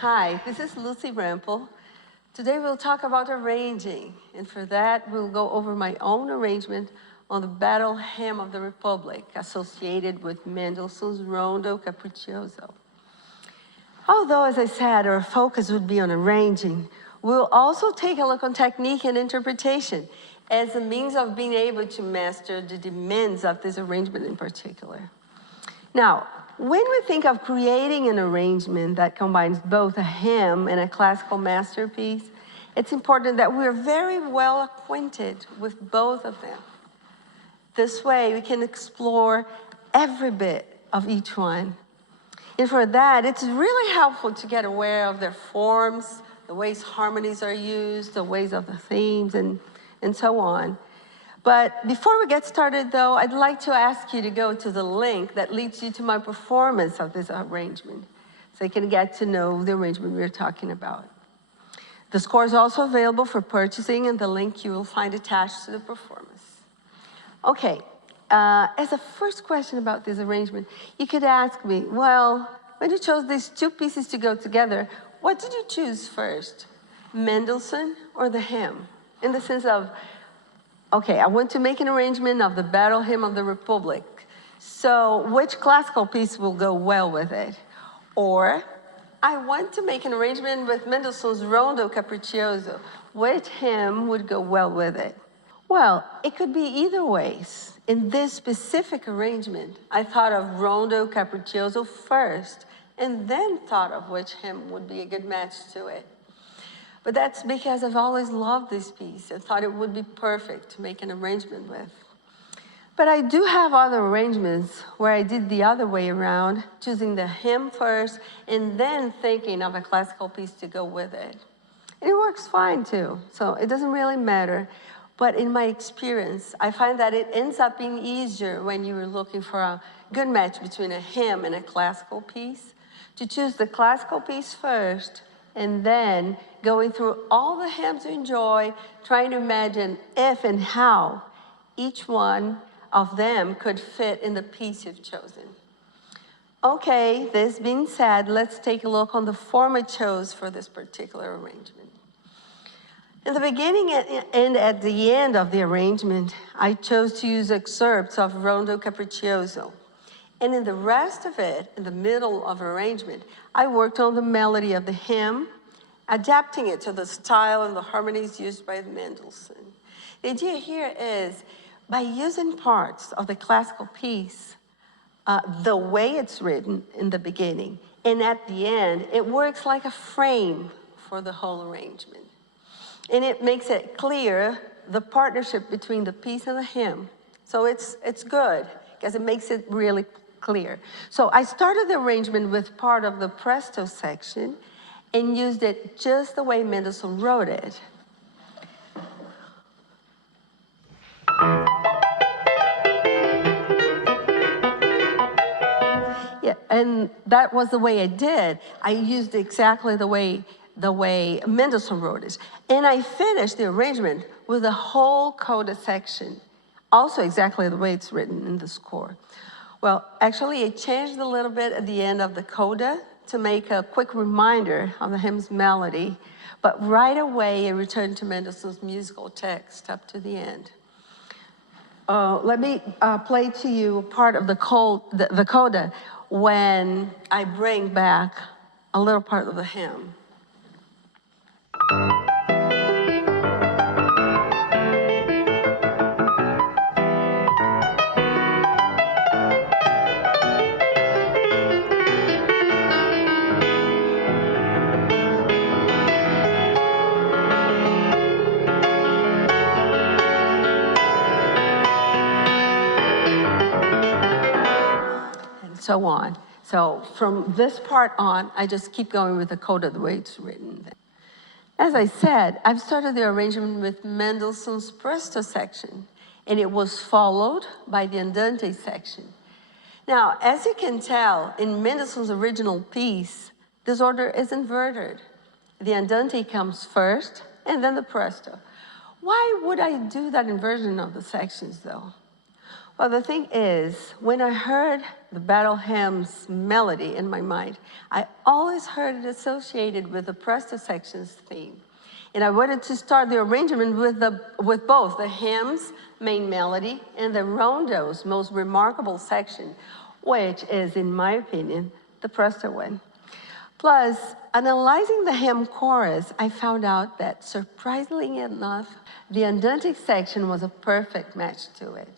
Hi, this is Lucy Rempel. Today we'll talk about arranging, and for that we'll go over my own arrangement on the Battle Hymn of the Republic associated with Mendelssohn's Rondo Capriccioso. Although, as I said, our focus would be on arranging, we'll also take a look on technique and interpretation as a means of being able to master the demands of this arrangement in particular. Now, when we think of creating an arrangement that combines both a hymn and a classical masterpiece, it's important that we're very well acquainted with both of them. This way, we can explore every bit of each one. And for that, it's really helpful to get aware of their forms, the ways harmonies are used, the ways of the themes, and so on. But before we get started, though, I'd like to ask you to go to the link that leads you to my performance of this arrangement, so you can get to know the arrangement we're talking about. The score is also available for purchasing, and the link you will find attached to the performance. Okay, as a first question about this arrangement, you could ask me, well, when you chose these two pieces to go together, what did you choose first, Mendelssohn or the hymn? In the sense of, okay, I want to make an arrangement of the Battle Hymn of the Republic. So which classical piece will go well with it? Or I want to make an arrangement with Mendelssohn's Rondo Capriccioso. Which hymn would go well with it? Well, it could be either ways. In this specific arrangement, I thought of Rondo Capriccioso first, and then thought of which hymn would be a good match to it. But that's because I've always loved this piece and thought it would be perfect to make an arrangement with. But I do have other arrangements where I did the other way around, choosing the hymn first and then thinking of a classical piece to go with it. And it works fine too, so it doesn't really matter. But in my experience, I find that it ends up being easier when you're looking for a good match between a hymn and a classical piece, to choose the classical piece first, and then going through all the hymns you enjoy, trying to imagine if and how each one of them could fit in the piece you've chosen. Okay, this being said, let's take a look on the form I chose for this particular arrangement. In the beginning and at the end of the arrangement, I chose to use excerpts of Rondo Capriccioso. And in the rest of it, in the middle of arrangement, I worked on the melody of the hymn, adapting it to the style and the harmonies used by Mendelssohn. The idea here is, by using parts of the classical piece, the way it's written in the beginning, and at the end, it works like a frame for the whole arrangement. And it makes it clear the partnership between the piece and the hymn. So it's good, because it makes it really clear. So I started the arrangement with part of the presto section and used it just the way Mendelssohn wrote it. Yeah, and that was the way I did. I used exactly the way Mendelssohn wrote it. And I finished the arrangement with the whole coda section, also exactly the way it's written in the score. Well, actually, I changed a little bit at the end of the coda to make a quick reminder of the hymn's melody, but right away I returned to Mendelssohn's musical text up to the end. Let me play to you part of the coda when I bring back a little part of the hymn. So on. So from this part on, I just keep going with the coda the way it's written. As I said, I've started the arrangement with Mendelssohn's presto section, and it was followed by the Andante section. Now, as you can tell, in Mendelssohn's original piece, this order is inverted. The Andante comes first, and then the presto. Why would I do that inversion of the sections, though? Well, the thing is, when I heard the battle hymn's melody in my mind, I always heard it associated with the presto section's theme. And I wanted to start the arrangement with both the hymn's main melody and the rondo's most remarkable section, which is, in my opinion, the presto one. Plus, analyzing the hymn chorus, I found out that, surprisingly enough, the Andante section was a perfect match to it.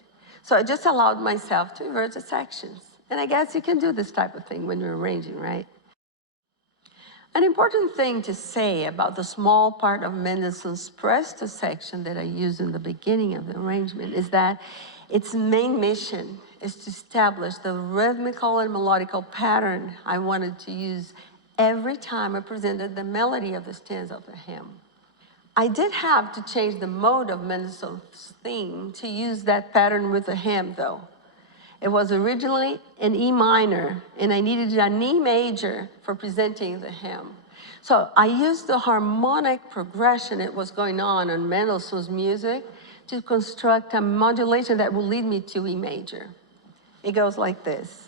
So I just allowed myself to invert the sections. And I guess you can do this type of thing when you're arranging, right? An important thing to say about the small part of Mendelssohn's presto section that I used in the beginning of the arrangement is that its main mission is to establish the rhythmical and melodical pattern I wanted to use every time I presented the melody of the stanza of the hymn. I did have to change the mode of Mendelssohn's theme to use that pattern with the hymn, though. It was originally in E minor, and I needed an E major for presenting the hymn. So I used the harmonic progression that was going on in Mendelssohn's music to construct a modulation that will lead me to E major. It goes like this.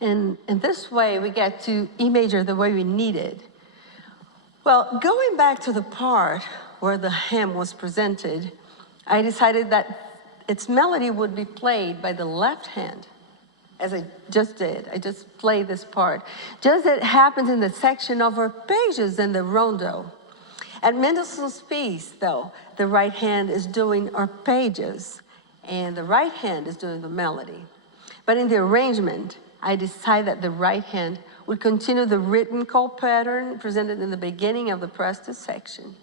And in this way, we get to E major the way we need it. Well, going back to the part where the hymn was presented, I decided that its melody would be played by the left hand, as I just did. I just played this part. Just as it happens in the section of arpeggios in the Rondo. At Mendelssohn's piece, though, the right hand is doing arpeggios, and the right hand is doing the melody. But in the arrangement, I decided that the right hand would continue the rhythmical pattern presented in the beginning of the presto section.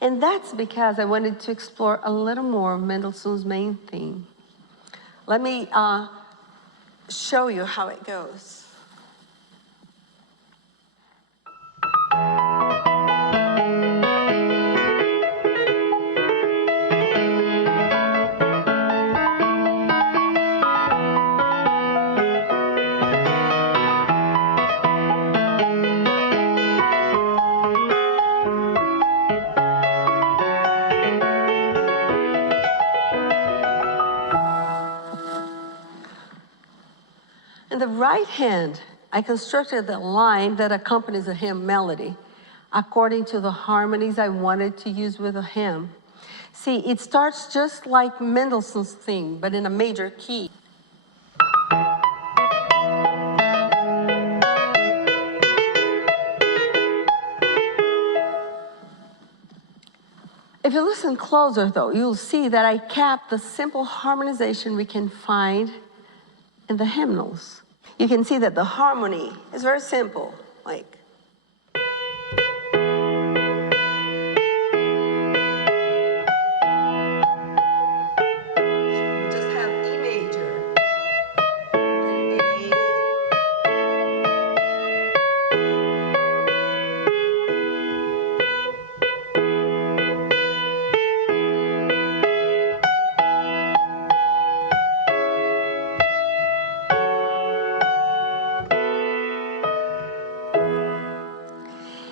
And that's because I wanted to explore a little more of Mendelssohn's main theme. Let me show you how it goes. In the right hand, I constructed the line that accompanies the hymn melody according to the harmonies I wanted to use with the hymn. See, it starts just like Mendelssohn's theme, but in a major key. If you listen closer, though, you'll see that I kept the simple harmonization we can find in the hymnals. You can see that the harmony is very simple, like. Just have E major, and A.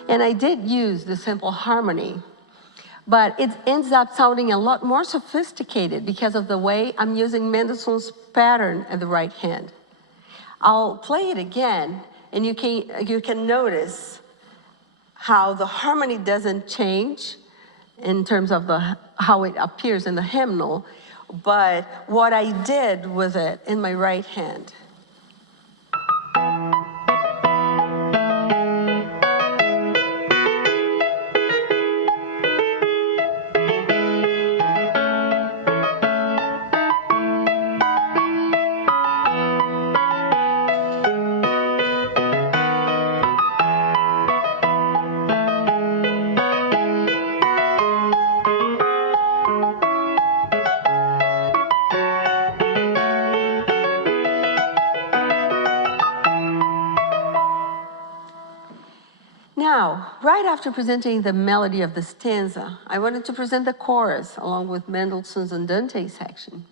And I did use the simple harmony, but it ends up sounding a lot more sophisticated because of the way I'm using Mendelssohn's pattern at the right hand. I'll play it again, and you can notice how the harmony doesn't change in terms of how it appears in the hymnal, but what I did with it in my right hand. Now, right after presenting the melody of the stanza, I wanted to present the chorus along with Mendelssohn's Andante section.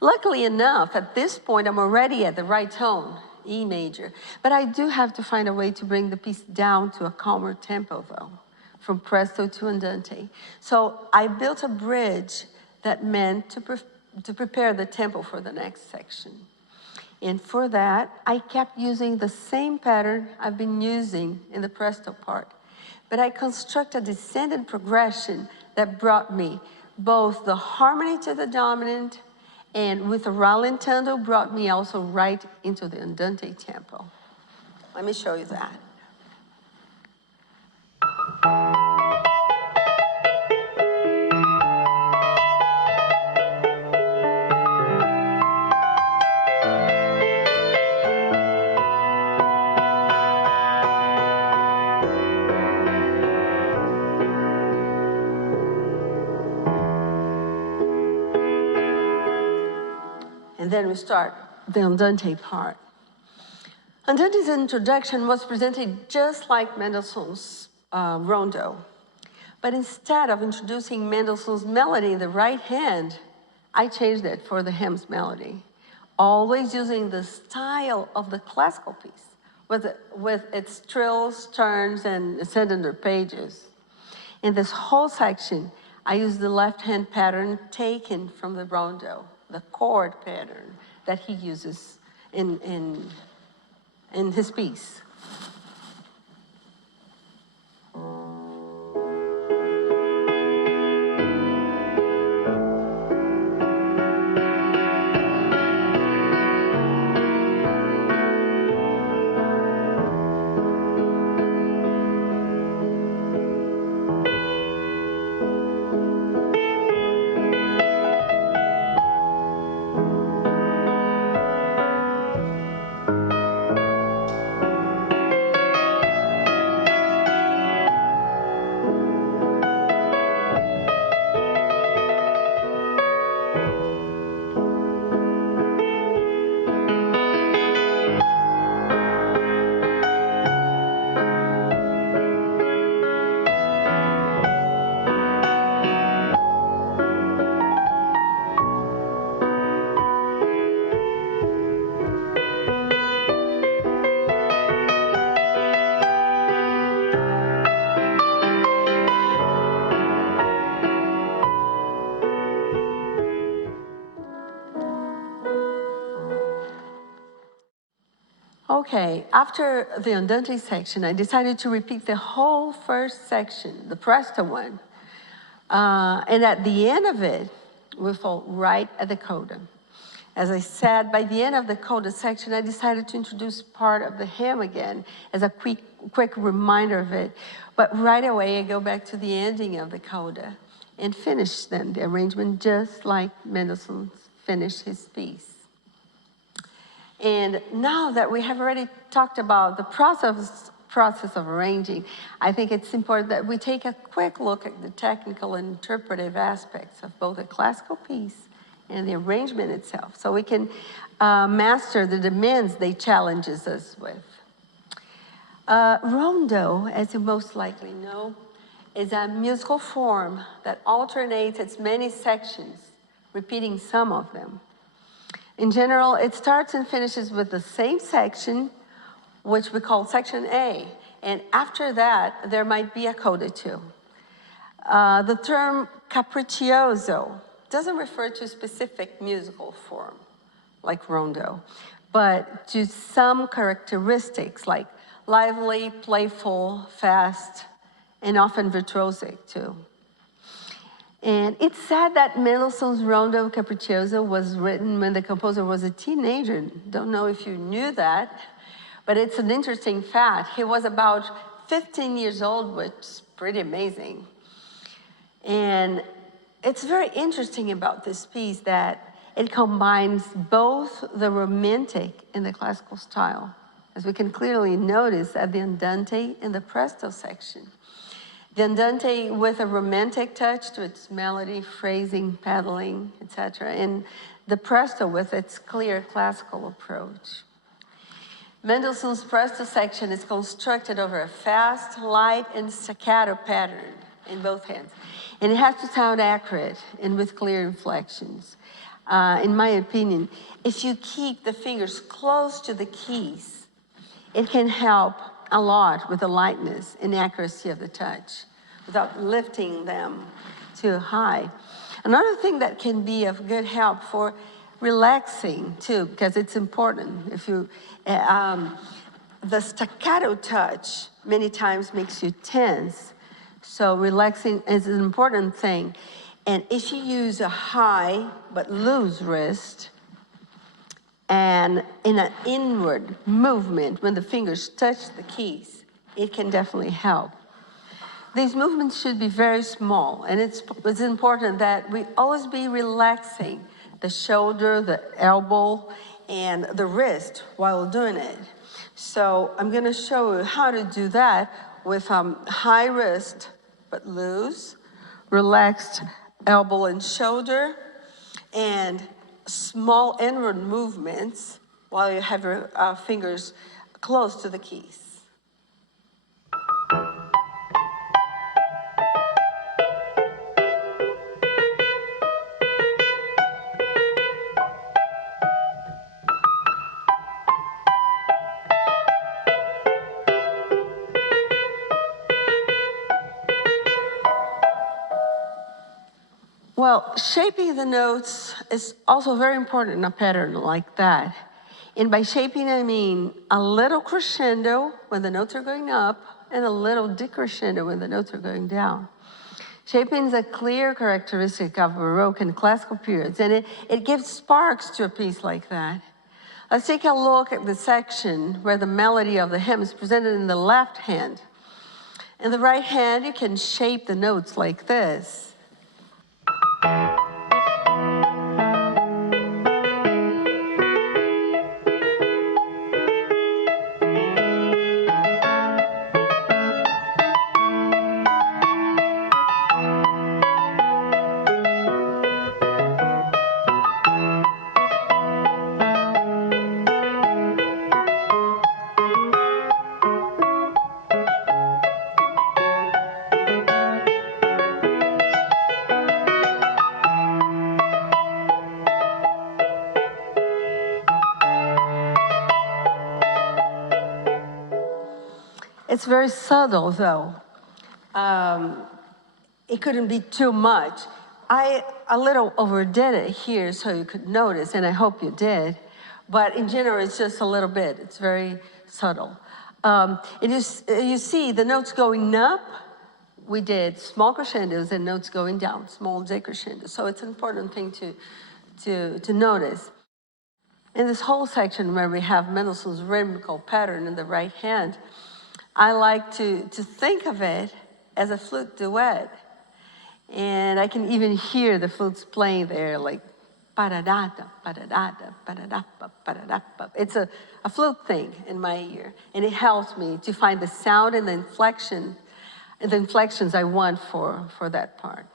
Luckily enough, at this point, I'm already at the right tone, E major, but I do have to find a way to bring the piece down to a calmer tempo though, from presto to Andante. So I built a bridge that meant to prepare the tempo for the next section. And for that, I kept using the same pattern I've been using in the presto part, but I constructed a descendant progression that brought me both the harmony to the dominant and with a rallentando brought me also right into the Andante tempo. Let me show you that. And then we start the Andante part. Andante's introduction was presented just like Mendelssohn's Rondo. But instead of introducing Mendelssohn's melody in the right hand, I changed it for the hymn's melody, always using the style of the classical piece, with its trills, turns, and ascendant arpeggios. In this whole section, I used the left-hand pattern taken from the Rondo, the chord pattern that he uses in his piece. Okay, after the Andante section, I decided to repeat the whole first section, the presto one. And at the end of it, we fall right at the coda. As I said, by the end of the coda section, I decided to introduce part of the hymn again as a quick reminder of it. But right away, I go back to the ending of the coda and finish then the arrangement just like Mendelssohn finished his piece. And now that we have already talked about the process of arranging, I think it's important that we take a quick look at the technical and interpretive aspects of both the classical piece and the arrangement itself, so we can master the demands they challenges us with. Rondo, as you most likely know, is a musical form that alternates its many sections, repeating some of them. In general, it starts and finishes with the same section, which we call section A. And after that, there might be a coda too. The term Capriccioso doesn't refer to a specific musical form, like Rondo, but to some characteristics like lively, playful, fast, and often virtuosic too. And it's said that Mendelssohn's Rondo Capriccioso was written when the composer was a teenager. Don't know if you knew that, but it's an interesting fact. He was about 15 years old, which is pretty amazing. And it's very interesting about this piece that it combines both the romantic and the classical style, as we can clearly notice at the Andante and the presto section. The Andante with a romantic touch to its melody, phrasing, pedaling, etc., and the presto with its clear classical approach. Mendelssohn's presto section is constructed over a fast, light, and staccato pattern in both hands. And it has to sound accurate and with clear inflections. In my opinion, if you keep the fingers close to the keys, it can help a lot with the lightness and accuracy of the touch without lifting them too high. Another thing that can be of good help for relaxing too, because it's important. If you, the staccato touch many times makes you tense, so relaxing is an important thing. And if you use a high but loose wrist, and in an inward movement, when the fingers touch the keys, it can definitely help. These movements should be very small, and it's important that we always be relaxing the shoulder, the elbow, and the wrist while doing it. So I'm gonna show you how to do that with high wrist, but loose, relaxed elbow and shoulder, and small inward movements while you have your fingers close to the keys. Well, shaping the notes is also very important in a pattern like that. And by shaping, I mean a little crescendo when the notes are going up and a little decrescendo when the notes are going down. Shaping is a clear characteristic of Baroque and classical periods, and it gives sparks to a piece like that. Let's take a look at the section where the melody of the hymn is presented in the left hand. In the right hand, you can shape the notes like this. It's very subtle, though. It couldn't be too much. I a little overdid it here so you could notice, and I hope you did. But in general, it's just a little bit. It's very subtle. And you see the notes going up, we did small crescendos, and notes going down, small decrescendos. So it's an important thing to notice. In this whole section where we have Mendelssohn's rhythmical pattern in the right hand, I like to think of it as a flute duet. And I can even hear the flutes playing there, like pa-da-da-da, pa-da-da-da, pa-da-da-pa, pa-da-da-pa. It's a flute thing in my ear, and it helps me to find the sound and the inflections I want for that part.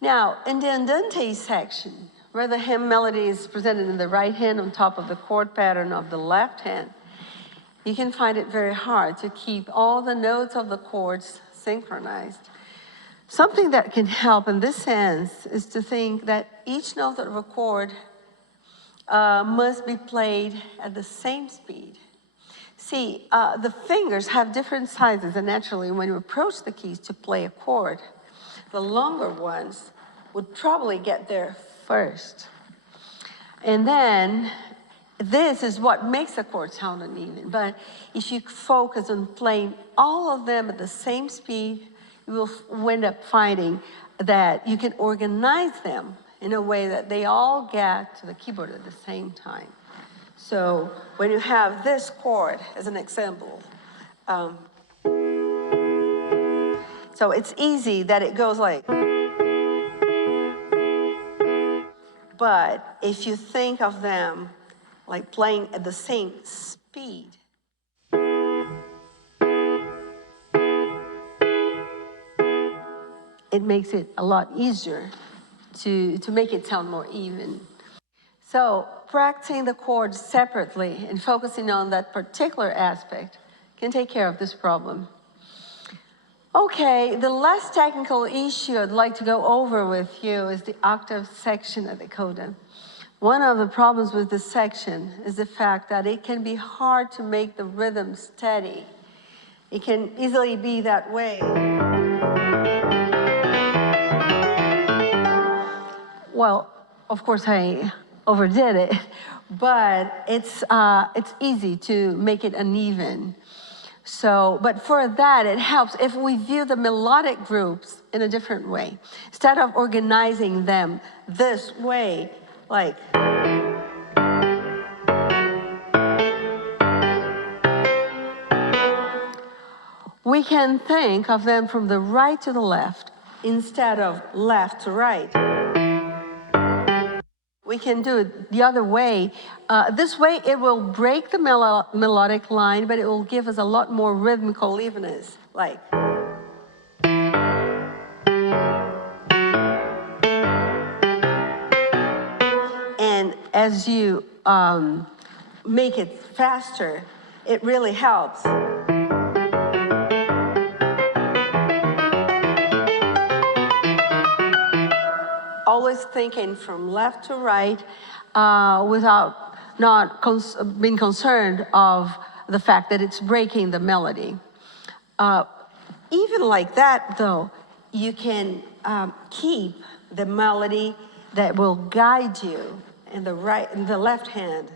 Now, in the Andante section, where the hymn melody is presented in the right hand on top of the chord pattern of the left hand, you can find it very hard to keep all the notes of the chords synchronized. Something that can help in this sense is to think that each note of a chord must be played at the same speed. See, the fingers have different sizes, and naturally, when you approach the keys to play a chord, the longer ones would probably get there first. And then, this is what makes a chord sound uneven. But if you focus on playing all of them at the same speed, you will end up finding that you can organize them in a way that they all get to the keyboard at the same time. So when you have this chord as an example, so it's easy that it goes like, but if you think of them like playing at the same speed, it makes it a lot easier to make it sound more even. So practicing the chords separately and focusing on that particular aspect can take care of this problem. Okay, the last technical issue I'd like to go over with you is the octave section of the coda. One of the problems with this section is the fact that it can be hard to make the rhythm steady. It can easily be that way. Well, of course I overdid it, but it's easy to make it uneven. So, but for that, it helps if we view the melodic groups in a different way. Instead of organizing them this way, like, we can think of them from the right to the left instead of left to right. We can do it the other way. This way, it will break the melodic line, but it will give us a lot more rhythmical evenness, like. And as you make it faster, it really helps. Always thinking from left to right without not being concerned of the fact that it's breaking the melody. Even like that, though, you can keep the melody that will guide you in the left hand.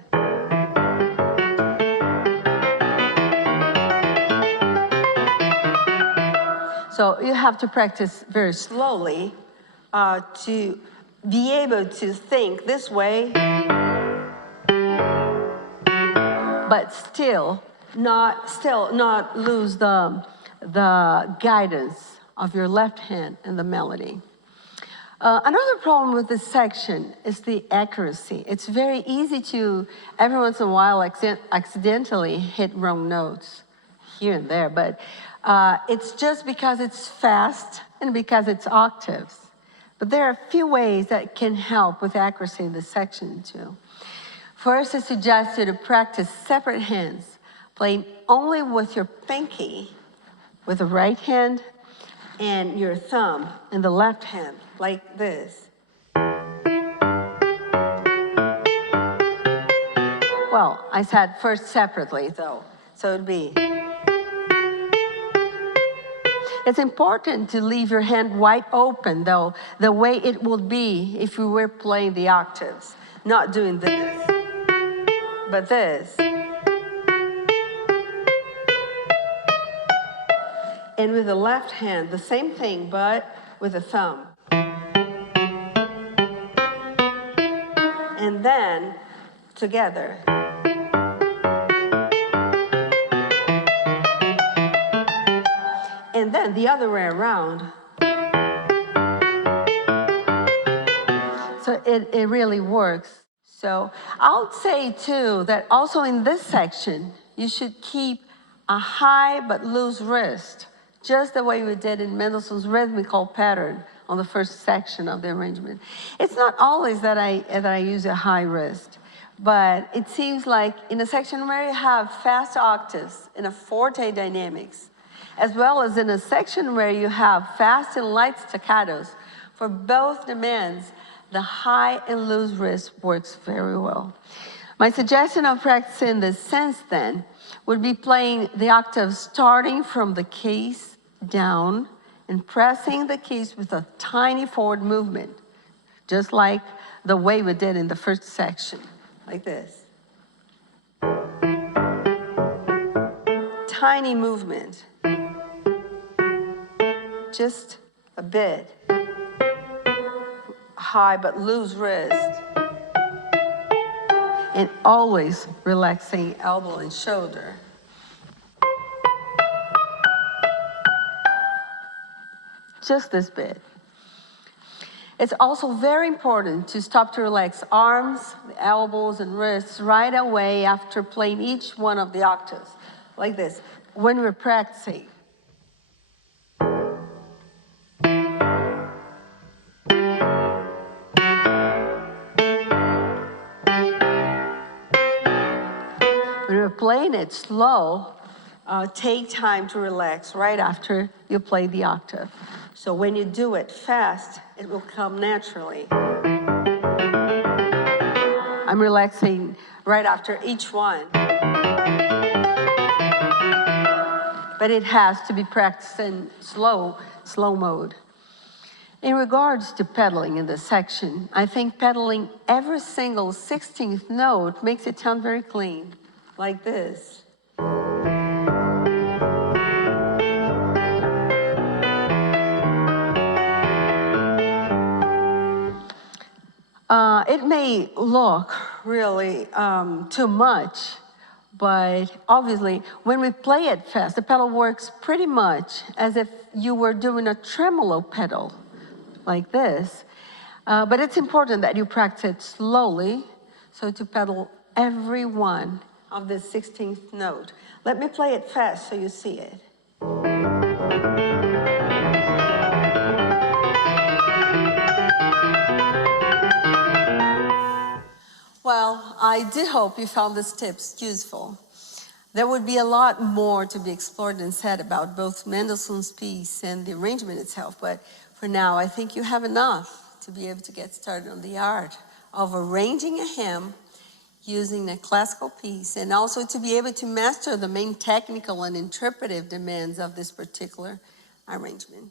So you have to practice very slowly to be able to think this way, but still not lose the guidance of your left hand in the melody. Another problem with this section is the accuracy. It's very easy to, every once in a while, accidentally hit wrong notes here and there, but it's just because it's fast and because it's octaves. But there are a few ways that can help with accuracy in this section too. First, I suggest you to practice separate hands, playing only with your pinky with the right hand and your thumb in the left hand, like this. Well, I said first separately though, so it'd be. It's important to leave your hand wide open, though, the way it would be if you were playing the octaves. Not doing this, but this. And with the left hand, the same thing, but with the thumb. And then, together. And then the other way around. So it really works. So I'll say too that also in this section, you should keep a high but loose wrist, just the way we did in Mendelssohn's rhythmical pattern on the first section of the arrangement. It's not always that I use a high wrist, but it seems like in a section where you have fast octaves in a forte dynamics, as well as in a section where you have fast and light staccatos, for both demands, the high and loose wrist works very well. My suggestion of practicing this sense then would be playing the octaves starting from the keys down and pressing the keys with a tiny forward movement, just like the way we did in the first section, like this. Tiny movement. Just a bit. High but loose wrist. And always relaxing elbow and shoulder. Just this bit. It's also very important to stop to relax arms, the elbows, and wrists right away after playing each one of the octaves, like this, when we're practicing. playing it slow, take time to relax right after you play the octave. So when you do it fast, it will come naturally. I'm relaxing right after each one. But it has to be practiced in slow mode. In regards to pedaling in this section, I think pedaling every single 16th note makes it sound very clean, like this. It may look really too much, but obviously when we play it fast, the pedal works pretty much as if you were doing a tremolo pedal, like this. But it's important that you practice it slowly, so to pedal every one of the 16th note. Let me play it fast so you see it. Well, I did hope you found these tips useful. There would be a lot more to be explored and said about both Mendelssohn's piece and the arrangement itself, but for now, I think you have enough to be able to get started on the art of arranging a hymn using a classical piece, and also to be able to master the main technical and interpretive demands of this particular arrangement.